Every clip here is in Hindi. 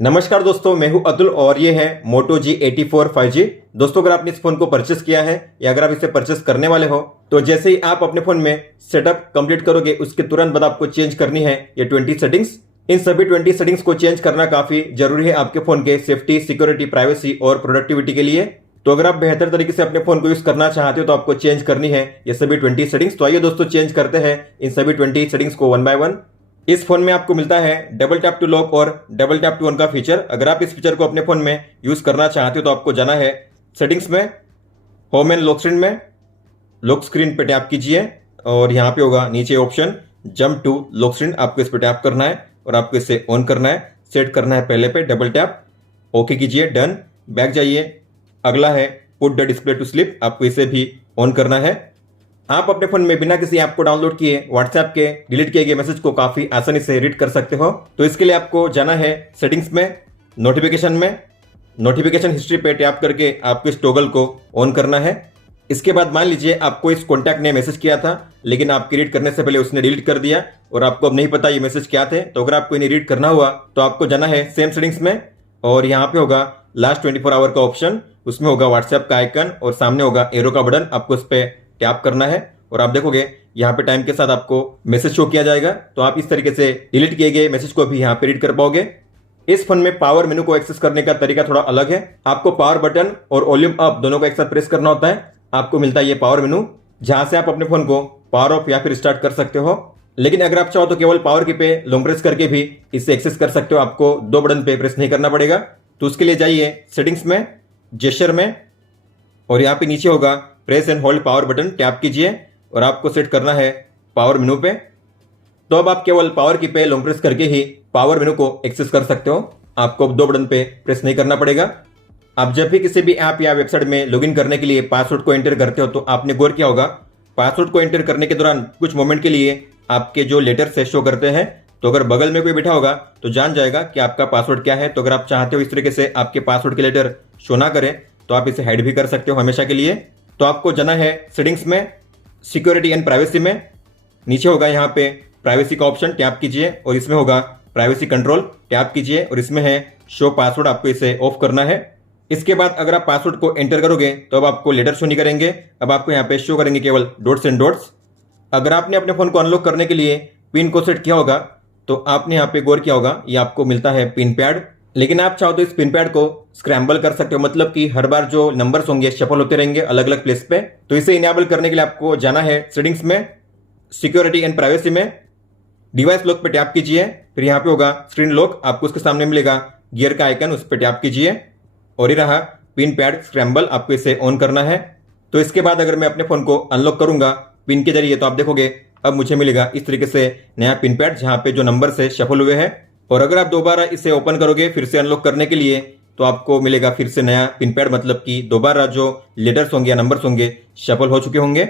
नमस्कार दोस्तों, मैं हूं अतुल और ये है Moto G84 5G। दोस्तों, अगर आपने इस फोन को परचेस किया है या अगर आप इसे परचेस करने वाले हो तो जैसे ही आप अपने फोन में सेटअप कंप्लीट करोगे उसके तुरंत बाद आपको चेंज करनी है ये 20 सेटिंग्स। इन सभी 20 सेटिंग्स को चेंज करना काफी जरूरी है आपके फोन के सेफ्टी, सिक्योरिटी, प्राइवेसी और प्रोडक्टिविटी के लिए। तो अगर आप बेहतर तरीके से अपने फोन को यूज करना चाहते हो तो आपको चेंज करनी है ये सभी 20 सेटिंग्स। तो आइए दोस्तों, चेंज करते हैं इन सभी 20 सेटिंग्स को वन बाय वन। इस फोन में आपको मिलता है डबल टैप टू लॉक और डबल टैप टू ऑन का फीचर। अगर आप इस फीचर को अपने फोन में यूज करना चाहते हो तो आपको जाना है सेटिंग्स में, होम एंड लॉक स्क्रीन में, लॉक स्क्रीन पे टैप कीजिए और यहाँ पे होगा नीचे option jump to lock screen, आपको इस पे टैप करना है और आपको इसे ऑन करना है, सेट करना है पहले पे डबल टैप, ओके कीजिए, डन। बैक जाइए, अगला है put the display to sleep, आपको इसे भी ऑन करना है। आप अपने फोन में बिना किसी ऐप को डाउनलोड किए व्हाट्सएप के डिलीट किए गए मैसेज को काफी आसानी से रीड कर सकते हो। तो इसके लिए आपको जाना है सेटिंग्स में, नोटिफिकेशन में, नोटिफिकेशन हिस्ट्री पे टैप करके आपको इस टॉगल को ऑन करना है। इसके बाद मान लीजिए आपको इस कॉन्टैक्ट ने मैसेज किया था लेकिन आपके रीड करने से पहले उसने डिलीट कर दिया और आपको अब नहीं पता ये मैसेज क्या थे। तो अगर आपको इन्हें रीड करना हुआ तो आपको जाना है सेम सेटिंग्स में और यहाँ पे होगा लास्ट 24 आवर का ऑप्शन, उसमें होगा व्हाट्सएप का आइकन और सामने होगा एरो का बटन, आपको उस पर टैप करना है और आप देखोगे यहाँ पे टाइम के साथ आपको मैसेज शो किया जाएगा। तो आप इस तरीके से डिलीट किए गए मैसेज को भी यहाँ पे रीड कर पाओगे। इस फोन में पावर मेनू को एक्सेस करने का तरीका थोड़ा अलग है। आपको पावर बटन और वॉल्यूम अप दोनों को एक साथ प्रेस करना होता है। आपको मिलता है ये पावर मेनू, जहां से आप अपने फोन को पावर ऑफ या फिर स्टार्ट कर सकते हो। लेकिन अगर आप चाहो तो केवल पावर की पे लॉन्ग प्रेस करके भी इसे एक्सेस कर सकते हो, आपको दो बटन पे प्रेस नहीं करना पड़ेगा। तो उसके लिए जाइए सेटिंग्स में, जेस्चर में और यहाँ पे नीचे होगा press and hold power button, tap कीजिए और आपको सेट करना है पावर मेनू पे। तो अब आप केवल पावर की पे लॉन्ग प्रेस करके ही पावर मेनू को एक्सेस कर सकते हो, आपको अब दो बटन पे प्रेस नहीं करना पड़ेगा। आप जब भी किसी भी ऐप या वेबसाइट में लॉगिन करने के लिए पासवर्ड को एंटर करते हो तो आपने गौर किया होगा पासवर्ड को एंटर करने के दौरान कुछ मोमेंट के लिए आपके जो लेटर से शो करते हैं। तो अगर बगल में कोई बैठा होगा तो जान जाएगा कि आपका पासवर्ड क्या है। तो अगर आप चाहते हो इस तरीके से आपके पासवर्ड के लेटर शो ना करें तो आप इसे हाइड भी कर सकते हो हमेशा के लिए। तो आपको जाना है सेटिंग्स में, सिक्योरिटी एंड प्राइवेसी में, नीचे होगा यहाँ पे प्राइवेसी का ऑप्शन, टैप कीजिए और इसमें होगा प्राइवेसी कंट्रोल, टैप कीजिए और इसमें है शो पासवर्ड, आपको इसे ऑफ करना है। इसके बाद अगर आप पासवर्ड को एंटर करोगे तो अब आपको लेटर शो नहीं करेंगे, अब आपको यहाँ पे शो करेंगे केवल डॉट्स एंड डॉट्स। अगर आपने अपने फोन को अनलॉक करने के लिए पिन को सेट किया होगा तो आपने यहाँ पे गौर किया होगा ये आपको मिलता है पिन पैड। लेकिन आप चाहो तो इस पिन पैड को स्क्रैम्बल कर सकते हो, मतलब कि हर बार जो नंबर्स होंगे शफल होते रहेंगे अलग अलग प्लेस पे। तो इसे इनेबल करने के लिए आपको जाना है सेटिंग्स में, सिक्योरिटी एंड प्राइवेसी में, डिवाइस लॉक पे टैप कीजिए, फिर यहाँ पे होगा स्क्रीन लॉक, आपको उसके सामने मिलेगा गियर का आइकन, उस पर टैप कीजिए और ये रहा पिन पैड स्क्रैम्बल, आपको इसे ऑन करना है। तो इसके बाद अगर मैं अपने फोन को अनलॉक करूंगा पिन के जरिए तो आप देखोगे अब मुझे मिलेगा इस तरीके से नया पिन पैड जहां पे जो नंबर से शफल हुए हैं। और अगर आप दोबारा इसे ओपन करोगे फिर से अनलॉक करने के लिए तो आपको मिलेगा फिर से नया पिन पैड, मतलब कि दोबारा जो लेटर्स होंगे या नंबर्स होंगे शफल हो चुके होंगे।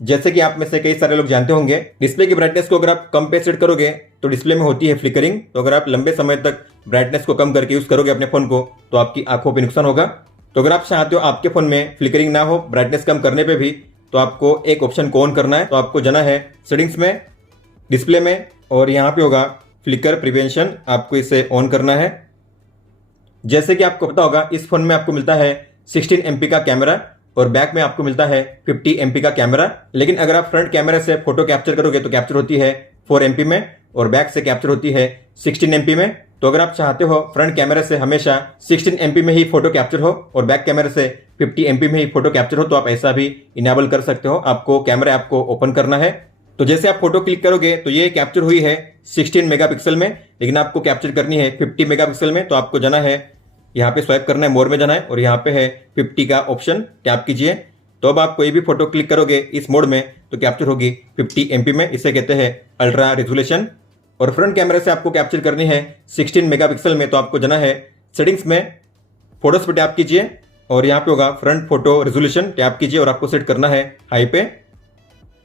जैसे कि आप में से कई सारे लोग जानते होंगे डिस्प्ले की ब्राइटनेस को अगर आप कम पे सेट करोगे तो डिस्प्ले में होती है फ्लिकरिंग। तो अगर आप लंबे समय तक ब्राइटनेस को कम करके यूज करोगे अपने फोन को तो आपकी आंखों पर नुकसान होगा। तो अगर आप चाहते हो आपके फोन में फ्लिकरिंग ना हो ब्राइटनेस कम करने पर भी तो आपको एक ऑप्शन को ऑन करना है। तो आपको जाना है सेटिंग्स में, डिस्प्ले में और यहाँ पे होगा फ्लिकर प्रिवेंशन, आपको इसे ऑन करना है। जैसे कि आपको पता होगा इस फोन में आपको मिलता है 16 MP का कैमरा और बैक में आपको मिलता है 50 MP का कैमरा। लेकिन अगर आप फ्रंट कैमरा से फोटो कैप्चर करोगे तो कैप्चर होती है 4 MP में और बैक से कैप्चर होती है 16 MP में। तो अगर आप चाहते हो फ्रंट कैमरा से हमेशा 16 MP में ही फोटो कैप्चर हो और बैक कैमरा से 50 MP में ही फोटो कैप्चर हो तो आप ऐसा भी इनेबल कर सकते हो। आपको कैमरा ऐप को ओपन करना है, तो जैसे आप फोटो क्लिक करोगे तो ये कैप्चर हुई है 16 मेगापिक्सल में, लेकिन आपको कैप्चर करनी है 50 मेगापिक्सल में। तो आपको जाना है यहाँ पे स्वाइप करना है, मोर में जाना है और यहाँ पे है 50 का ऑप्शन, टैप कीजिए। तो अब आप कोई भी फोटो क्लिक करोगे इस मोड में तो कैप्चर होगी 50 MP में, इसे कहते हैं अल्ट्रा रेजोल्यूशन। और फ्रंट कैमरे से आपको कैप्चर करनी है 16 मेगापिक्सल में। तो आपको जाना है सेटिंग्स में, फोटोज पे टैप कीजिए और यहाँ पे होगा फ्रंट फोटो रेजोल्यूशन, टैप कीजिए और आपको सेट करना है हाई पे।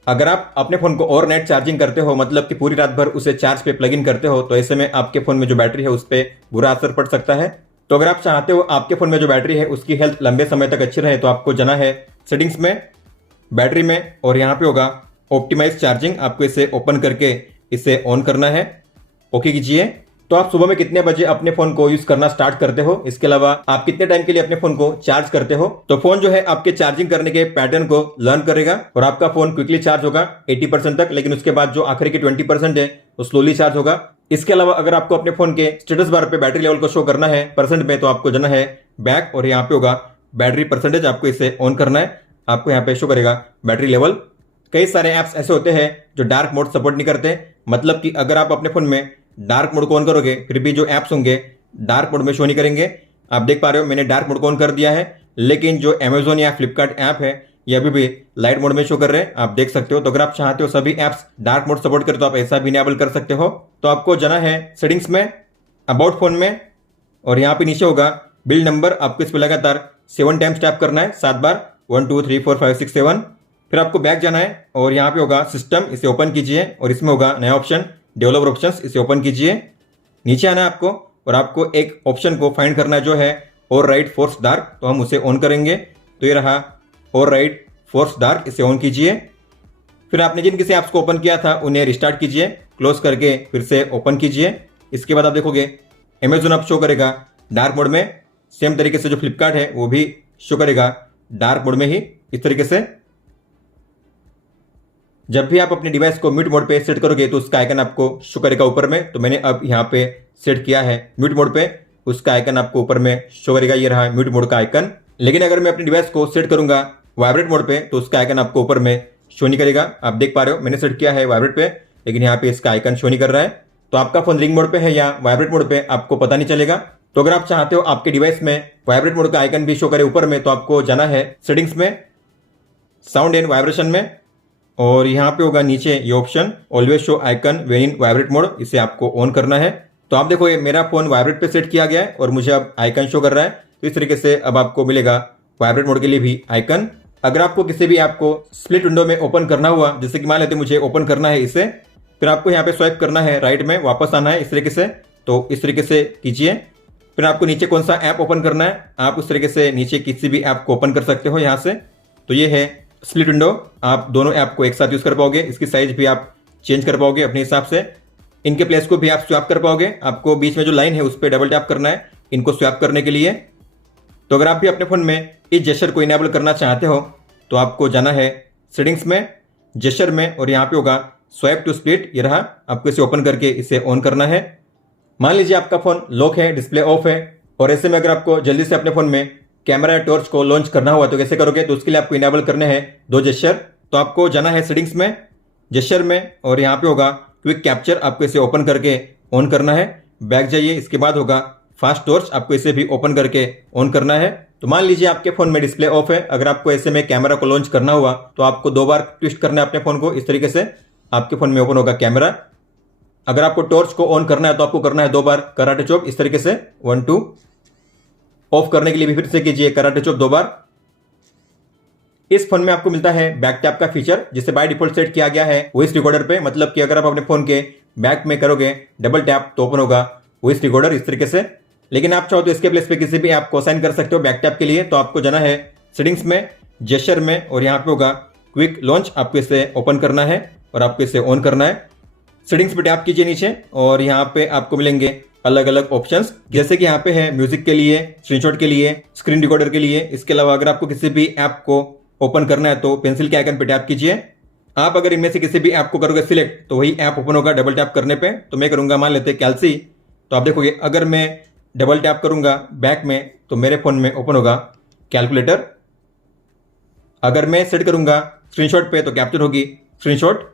अगर आप अपने फोन को ओवरनाइट चार्जिंग करते हो, मतलब कि पूरी रात भर उसे चार्ज पे प्लग इन करते हो, तो ऐसे में आपके फोन में जो बैटरी है उस पर बुरा असर पड़ सकता है। तो अगर आप चाहते हो आपके फोन में जो बैटरी है उसकी हेल्थ लंबे समय तक अच्छी रहे तो आपको जाना है सेटिंग्स में, बैटरी में और यहाँ पे होगा ऑप्टिमाइज चार्जिंग, आपको इसे ओपन करके इसे ऑन करना है, ओके कीजिए। तो आप सुबह में कितने बजे अपने फोन को यूज करना स्टार्ट करते हो, इसके अलावा आप कितने टाइम के लिए अपने फोन को चार्ज करते हो। तो फोन जो है आपके चार्जिंग करने के पैटर्न को लर्न करेगा और आपका फोन क्विकली चार्ज होगा 80% तक, लेकिन उसके बाद जो आखिरी की 20% है वो स्लोली चार्ज होगा। इसके अलावा अगर आपको अपने फोन के स्टेटस बार पे बैटरी लेवल को शो करना है परसेंट में, तो आपको जाना है बैक और यहाँ पे होगा बैटरी परसेंटेज, आपको इसे ऑन करना है। आपको यहाँ पे शो करेगा बैटरी लेवल। कई सारे ऐप्स ऐसे होते हैं जो डार्क मोड सपोर्ट नहीं करते, मतलब कि अगर आप अपने फोन में डार्क मोड को ऑन करोगे फिर भी जो ऐप्स होंगे डार्क मोड में शो नहीं करेंगे। आप देख पा रहे हो मैंने डार्क मोड को ऑन कर दिया है, लेकिन जो अमेजोन या फ्लिपकार्ट ऐप है ये अभी भी लाइट मोड में शो कर रहे हैं, आप देख सकते हो। तो अगर आप चाहते हो सभी ऐप्स डार्क मोड सपोर्ट करें तो आप ऐसा भी इनेबल कर सकते हो। तो आपको जाना है सेटिंग्स में, अबाउट फोन में, और यहाँ पे नीचे होगा बिल्ड नंबर। आपको इस पर लगातार 7 टाइम्स टैप करना है, 7 बार, 1 2 3 4 5 6 7। फिर आपको बैक जाना है और यहाँ पे होगा सिस्टम, इसे ओपन कीजिए और इसमें होगा नया ऑप्शन डेवलपर ऑप्शंस, इसे ओपन कीजिए। नीचे आना है आपको और आपको एक ऑप्शन को फाइंड करना है जो है और राइट फोर्स डार्क, तो हम उसे ऑन करेंगे। तो ये रहा और राइट फोर्स डार्क, इसे ऑन कीजिए। फिर आपने जिन किसी ऐप्स को ओपन किया था उन्हें रिस्टार्ट कीजिए, क्लोज करके फिर से ओपन कीजिए। इसके बाद आप देखोगे अमेजोन आप शो करेगा डार्क मोड में, सेम तरीके से जो फ्लिपकार्ट है वो भी शो करेगा डार्क मोड में ही। इस तरीके से जब भी आप अपने डिवाइस को म्यूट मोड पे सेट करोगे तो उसका आइकन आपको शो करेगा ऊपर में। तो मैंने अब यहाँ पे सेट किया है म्यूट मोड पे, उसका आइकन आपको ऊपर में शो करेगा, ये रहा म्यूट मोड का आइकन। लेकिन अगर मैं अपने डिवाइस को सेट करूंगा वाइब्रेट मोड पे तो उसका आइकन आपको ऊपर में शो नहीं करेगा। आप देख पा रहे हो मैंने सेट किया है वाइब्रेट पे, लेकिन यहाँ पे इसका आइकन शो नहीं कर रहा है। तो आपका फोन रिंग मोड पे है या वाइब्रेट मोड पे आपको पता नहीं चलेगा। तो अगर आप चाहते हो आपके डिवाइस में वाइब्रेट मोड का आइकन भी शो करे ऊपर में, तो आपको जाना है सेटिंग्स में, साउंड एंड वाइब्रेशन में, और यहाँ पे होगा नीचे ये option always show icon when in vibrate mode, इसे आपको ऑन करना है। तो आप देखो ये मेरा फोन वाइब्रेट पे सेट किया गया है और मुझे अब आइकन शो कर रहा है। तो इस तरीके से अब आपको मिलेगा वाइब्रेट मोड के लिए भी आइकन। अगर आपको किसी भी ऐप को स्प्लिट विंडो में ओपन करना हुआ, जैसे कि मान लेते मुझे ओपन करना है इसे, फिर आपको यहाँ पे स्वाइप करना है राइट में, वापस आना है इस तरीके से। तो इस तरीके से कीजिए। फिर आपको नीचे कौन सा ऐप ओपन करना है, आप उस तरीके से नीचे किसी भी ऐप को ओपन कर सकते हो यहाँ से। तो ये है स्प्लिट विंडो, आप दोनों ऐप को एक साथ यूज कर पाओगे। इसकी साइज भी आप चेंज कर पाओगे अपने हिसाब से, इनके प्लेस को भी आप स्वैप कर पाओगे। आपको बीच में जो लाइन है उस पर डबल टैप करना है इनको स्वैप करने के लिए। तो अगर आप भी अपने फोन में इस जेस्चर को इनेबल करना चाहते हो तो आपको जाना है सेटिंग्स में, जेस्चर में, और यहाँ पे होगा स्वाइप टू स्प्लिट, ये रहा। आपको इसे ओपन करके इसे ऑन करना है। मान लीजिए आपका फोन लॉक है, डिस्प्ले ऑफ है, और ऐसे में अगर आपको जल्दी से अपने फोन में कैमरा या टॉर्च को लॉन्च करना हुआ तो कैसे करोगे। तो उसके लिए आपको इनेबल करने हैं 2 जेस्चर। तो आपको जाना है सेटिंग्स में, जेस्चर में, और यहाँ पे होगा क्विक कैप्चर, आपको इसे ओपन करके ऑन करना है। बैक जाइए, इसके बाद होगा फास्ट टॉर्च, आपको इसे भी ओपन करके ऑन करना है। तो मान लीजिए आपके फोन में डिस्प्ले ऑफ है, अगर आपको ऐसे में कैमरा को लॉन्च करना हुआ तो आपको 2 बार ट्विस्ट करना है अपने फोन को, इस तरीके से आपके फोन में ओपन होगा कैमरा। अगर आपको टॉर्च को ऑन करना है तो आपको करना है 2 बार कराटे चॉप, इस तरीके से 1 2। ऑफ करने के लिए भी फिर से कीजिए कराटे चॉप 2 बार। इस फोन में आपको मिलता है बैक टैप का फीचर, जिसे बाय डिफॉल्ट सेट किया गया है वॉइस रिकॉर्डर पे, मतलब कि अगर आप अपने फोन के बैक में करोगे डबल टैप तो ओपन होगा वॉइस रिकॉर्डर इस तरीके से। लेकिन आप चाहो तो इसके प्लेस पे किसी भी ऐप को असाइन कर सकते हो बैक टैप के लिए। तो आपको जाना है सेटिंग्स में, जेस्चर में, और यहाँ पे होगा क्विक लॉन्च, आपको इसे ओपन करना है और आपको इसे ऑन करना है। सेटिंग्स पे टैप कीजिए नीचे और यहाँ पे आपको मिलेंगे अलग अलग ऑप्शंस, जैसे कि यहाँ पे है म्यूजिक के लिए, स्क्रीनशॉट के लिए, स्क्रीन रिकॉर्डर के लिए। इसके अलावा अगर आपको किसी भी ऐप को ओपन करना है तो पेंसिल के आइकन पे टैप कीजिए। आप अगर इनमें से किसी भी ऐप को करोगे सिलेक्ट तो वही ऐप ओपन होगा डबल टैप करने पे। तो मैं करूंगा मान लेते कैल्सी, तो आप देखोगे अगर मैं डबल टैप करूंगा बैक में तो मेरे फोन में ओपन होगा कैलकुलेटर। अगर मैं सेट करूंगा स्क्रीनशॉट पे तो कैप्चर होगी स्क्रीनशॉट।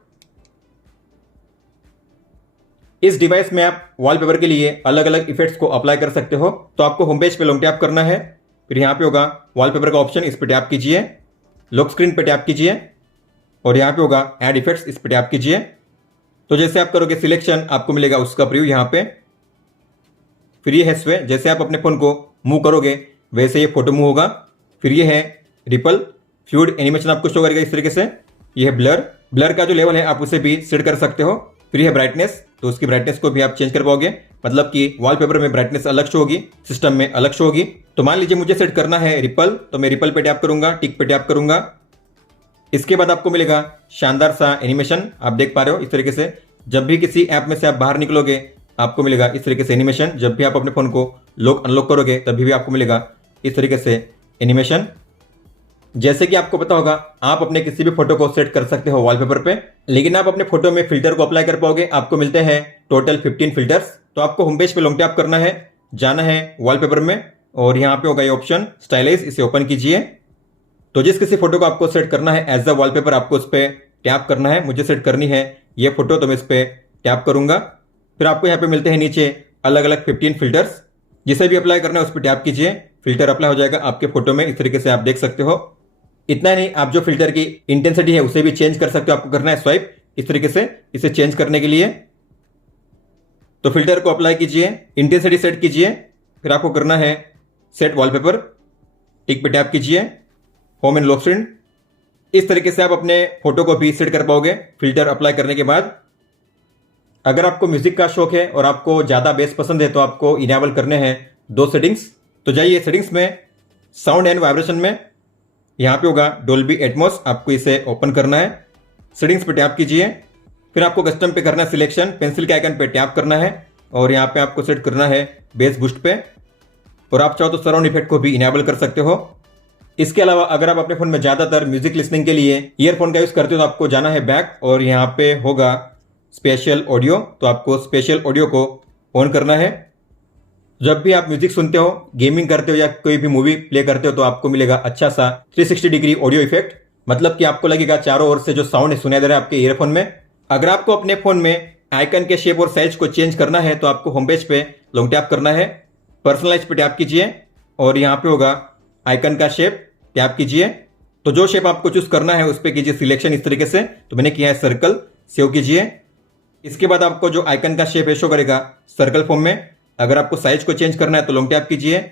इस डिवाइस में आप वॉलपेपर के लिए अलग अलग इफेक्ट्स को अप्लाई कर सकते हो। तो आपको होम पेज पे लॉन्ग टैप करना है, फिर यहाँ पे होगा वॉलपेपर का ऑप्शन, इस पे टैप कीजिए, लॉक स्क्रीन पे टैप कीजिए, और यहाँ पे होगा ऐड इफेक्ट्स, इस पे टैप कीजिए। तो जैसे आप करोगे सिलेक्शन आपको मिलेगा उसका प्रीव्यू यहाँ पे। फिर ये है स्वे, जैसे आप अपने फोन को मूव करोगे वैसे ये फोटो मूव होगा। फिर ये है रिपल, फ्लूइड एनिमेशन आपको शो करेगा इस तरीके से। ये है ब्लर, ब्लर का जो लेवल है आप उसे भी सेट कर सकते हो। फिर ये है ब्राइटनेस, तो उसकी ब्राइटनेस को भी आप चेंज कर पाओगे, मतलब कि वॉलपेपर में ब्राइटनेस अलग शो होगी, सिस्टम में अलग शो होगी। तो मान लीजिए मुझे सेट करना है रिपल, तो मैं रिपल पे टैप करूंगा, टिक पे टैप करूंगा। इसके बाद आपको मिलेगा शानदार सा एनिमेशन, आप देख पा रहे हो इस तरीके से। जब भी किसी ऐप में से आप बाहर निकलोगे आपको मिलेगा इस तरीके से एनिमेशन। जब भी आप अपने फ़ोन को लॉक अनलॉक करोगे तभी भी आपको मिलेगा इस तरीके से एनिमेशन। जैसे कि आपको पता होगा, आप अपने किसी भी फोटो को सेट कर सकते हो वॉलपेपर पे, लेकिन आप अपने फोटो में फिल्टर को अप्लाई कर पाओगे। आपको मिलते हैं टोटल 15 फिल्टर्स। तो आपको होम पेज पे लॉन्ग टैप करना है, जाना है वॉलपेपर में और यहाँ पे होगा ये ऑप्शन स्टाइलाइज, इसे ओपन कीजिए। तो जिस किसी फोटो को आपको सेट करना है एज अ वॉलपेपर, आपको उस पर टैप करना है। मुझे सेट करनी है ये फोटो, तो मैं इस पर टैप करूंगा। फिर आपको यहाँ पे मिलते हैं नीचे अलग अलग 15 फिल्टर्स, जिसे भी अप्लाई करना है उस पर टैप कीजिए, फिल्टर अप्लाई हो जाएगा आपके फोटो में। इस तरीके से आप देख सकते हो। इतना नहीं, आप जो फिल्टर की इंटेंसिटी है उसे भी चेंज कर सकते हो। आपको करना है स्वाइप इस तरीके से इसे चेंज करने के लिए। तो फिल्टर को अप्लाई कीजिए, इंटेंसिटी सेट कीजिए, फिर आपको करना है सेट वॉलपेपर, टिक पे टैप कीजिए, होम एंड लॉक स्क्रीन। इस तरीके से आप अपने फोटो को भी सेट कर पाओगे फिल्टर अप्लाई करने के बाद। अगर आपको म्यूजिक का शौक है और आपको ज्यादा बेस पसंद है तो आपको इनेबल करने हैं 2 सेटिंग्स। तो जाइए सेटिंग्स में, साउंड एंड वाइब्रेशन में, यहाँ पे होगा डोल्बी एटमॉस, आपको इसे ओपन करना है। सेटिंग्स पे टैप कीजिए, फिर आपको कस्टम पे करना है सिलेक्शन, पेंसिल के आइकन पे टैप करना है और यहाँ पे आपको सेट करना है बेस बूस्ट पे। और आप चाहो तो सराउंड इफेक्ट को भी इनेबल कर सकते हो। इसके अलावा अगर आप अपने फोन में ज्यादातर म्यूजिक लिसनिंग के लिए ईयरफोन का यूज करते हो तो आपको जाना है बैक और यहाँ पे होगा स्पेशल ऑडियो। तो आपको स्पेशल ऑडियो को ऑन करना है। जब भी आप म्यूजिक सुनते हो, गेमिंग करते हो या कोई भी मूवी प्ले करते हो तो आपको मिलेगा अच्छा सा 360 डिग्री ऑडियो इफेक्ट। मतलब कि आपको लगेगा चारों ओर से जो साउंड है सुनाई दे रहा है आपके ईयरफोन में। अगर आपको अपने फोन में आइकन के शेप और साइज को चेंज करना है तो आपको होम पेज पे लॉन्ग टैप करना है, पर्सनलाइज पे टैप कीजिए और यहाँ पे होगा आइकन का शेप, टैप कीजिए। तो जो शेप आपको चूज करना है उस पर कीजिए सिलेक्शन इस तरीके से। तो मैंने किया है सर्कल, सेव कीजिए। इसके बाद आपको जो आइकन का शेप है शो करेगा सर्कल फॉर्म में। अगर आपको साइज को चेंज करना है तो लॉन्ग टैप कीजिए,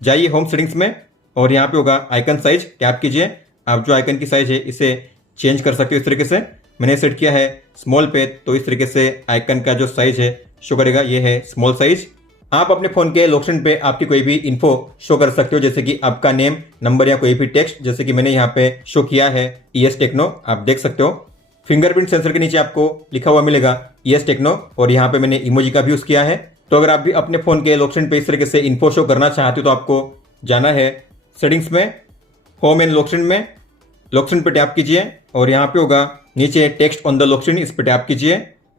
जाइए होम सेटिंग्स में और यहाँ पे होगा आइकन साइज, टैप कीजिए। आप जो आइकन की साइज है इसे चेंज कर सकते हो इस तरीके से। मैंने सेट किया है स्मॉल पे, तो इस तरीके से आइकन का जो साइज है शो करेगा, ये है स्मॉल साइज। आप अपने फोन के लॉक स्क्रीन पे आपकी कोई भी इन्फो शो कर सकते हो, जैसे कि आपका नेम, नंबर या कोई भी टेक्स्ट, जैसे कि मैंने यहाँ पे शो किया है ES टेक्नो, आप देख सकते हो। फिंगरप्रिंट सेंसर के नीचे आपको लिखा हुआ मिलेगा ES टेक्नो और यहाँ पे मैंने इमोजी का भी यूज किया है। तो अगर आप भी अपने फोन के लॉक स्क्रीन पे इस तरीके से इन्फो शो करना चाहते हो तो आपको जाना है सेटिंग्स में, होम एंड लॉक स्क्रीन में, लॉक स्क्रीन पे टैप कीजिए और यहाँ पे होगा नीचे text on the lock screen, इस पे टैप कीजिए।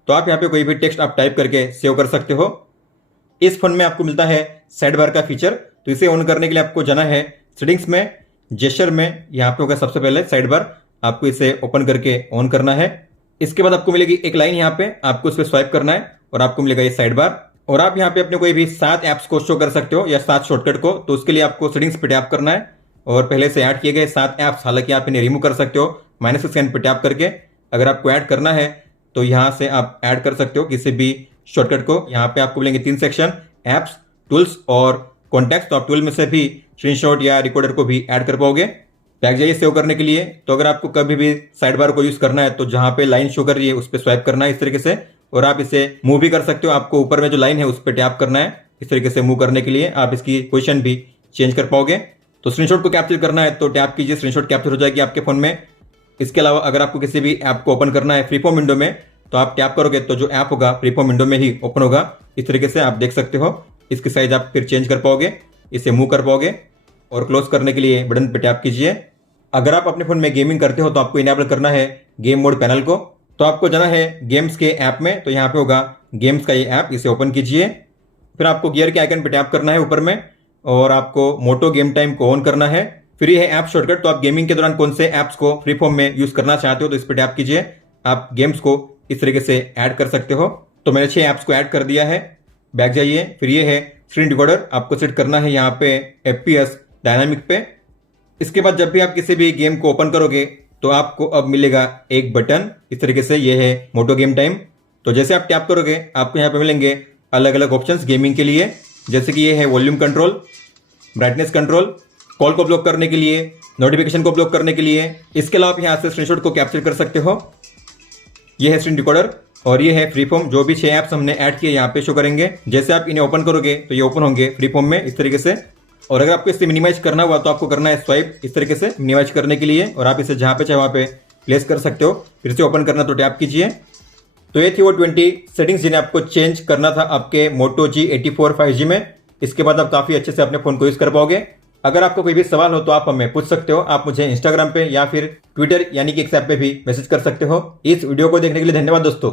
तो आप यहाँ पे कोई भी टेक्स्ट आप टाइप करके सेव कर सकते हो। इस फोन में आपको मिलता है साइड बार का फीचर, तो इसे ऑन करने के लिए आपको जाना है सेटिंग्स में, जेस्चर में, यहाँ पे होगा सबसे पहले साइड बार, आपको इसे ओपन करके ऑन करना है। इसके बाद आपको मिलेगी एक लाइन, यहाँ पे आपको इस पर स्वाइप करना है और आपको मिलेगा ये साइड बार। और आप यहाँ पे अपने कोई भी 7 ऐप्स को शो कर सकते हो या 7 शॉर्टकट को। तो उसके लिए आपको सेटिंग्स पे टैप करना है और पहले से ऐड किए गए 7 ऐप्स, हालांकि आप इन्हें रिमूव कर सकते हो माइनस स्कैन पे टैप करके। अगर आपको ऐड करना है तो यहाँ से आप ऐड कर सकते हो किसी भी शॉर्टकट को। यहाँ पे आपको मिलेंगे 3 सेक्शन, एप्स, टूल्स और कॉन्टैक्ट्स। तो आप टूल में से भी स्क्रीनशॉट या रिकॉर्डर को भी ऐड कर पाओगे। बैक जाइए सेव करने के लिए। तो अगर आपको कभी भी साइड बार को यूज करना है तो जहां पे लाइन शो कर रही है उस पर स्वाइप करना है इस तरीके से, और आप इसे मूव भी कर सकते हो। आपको ऊपर में जो लाइन है उस पर टैप करना है इस तरीके से। मूव करने के लिए आप इसकी पोजीशन भी चेंज कर पाओगे। तो स्क्रीनशॉट को कैप्चर करना है तो टैप कीजिए, स्क्रीनशॉट कैप्चर हो जाएगी आपके फोन में। इसके अलावा अगर आपको किसी भी ऐप को ओपन करना है फ्रीफॉर्म विंडो में तो आप टैप करोगे तो जो ऐप होगा फ्रीफॉर्म विंडो में ही ओपन होगा इस तरीके से, आप देख सकते हो। इसकी साइज आप फिर चेंज कर पाओगे, इसे मूव कर पाओगे और क्लोज करने के लिए बटन पे टैप कीजिए। अगर आप अपने फोन में गेमिंग करते हो तो आपको इनेबल करना है गेम मोड पैनल को। तो आपको जाना है गेम्स के ऐप में, तो यहाँ पे होगा गेम्स का ये ऐप, इसे ओपन कीजिए। फिर आपको गियर के आइकन पे टैप करना है ऊपर में और आपको मोटो गेम टाइम को ऑन करना है। फिर ये है ऐप शॉर्टकट, तो आप गेमिंग के दौरान कौन से ऐप्स को फ्री फॉर्म में यूज करना चाहते हो तो इस पर टैप कीजिए। आप गेम्स को इस तरीके से ऐड कर सकते हो। तो मैंने 6 ऐप्स को ऐड कर दिया है। बैक जाइए, फिर ये है स्क्रीन रिकॉर्डर, आपको सेट करना है यहाँ पे FPS डायनामिक पे। इसके बाद जब भी आप किसी भी गेम को ओपन करोगे तो आपको अब मिलेगा एक बटन इस तरीके से, ये है मोटो गेम टाइम। तो जैसे आप टैप करोगे आपको यहाँ पे मिलेंगे अलग अलग ऑप्शंस गेमिंग के लिए, जैसे कि ये है volume control, brightness control, call को ब्लॉक करने के लिए, नोटिफिकेशन को ब्लॉक करने के लिए। इसके अलावा आप यहाँ से स्क्रीनशॉट को कैप्चर कर सकते हो। ये है स्क्रीन रिकॉर्डर और ये है फ्री फॉर्म। जो भी 6 ऐप्स हमने ऐड किए यहाँ पे शो करेंगे। जैसे आप इन्हें ओपन करोगे तो ये ओपन होंगे फ्री फॉर्म में इस तरीके से। और अगर आपको इसे मिनिमाइज करना हुआ तो आपको करना है स्वाइप इस तरीके से मिनिमाइज करने के लिए, और आप इसे जहां पे चाहे वहां पे प्लेस कर सकते हो। फिर से ओपन करना तो टैप कीजिए तो ये थी वो 20 सेटिंग्स जिन्हें आपको चेंज करना था आपके Moto G84 5G में। इसके बाद आप काफी अच्छे से अपने फोन को यूज कर पाओगे। अगर आपको कोई भी सवाल हो तो आप हमें पूछ सकते हो। आप मुझे इंस्टाग्राम पे या फिर ट्विटर यानी कि एक्स ऐप पे भी मैसेज कर सकते हो। इस वीडियो को देखने के लिए धन्यवाद दोस्तों।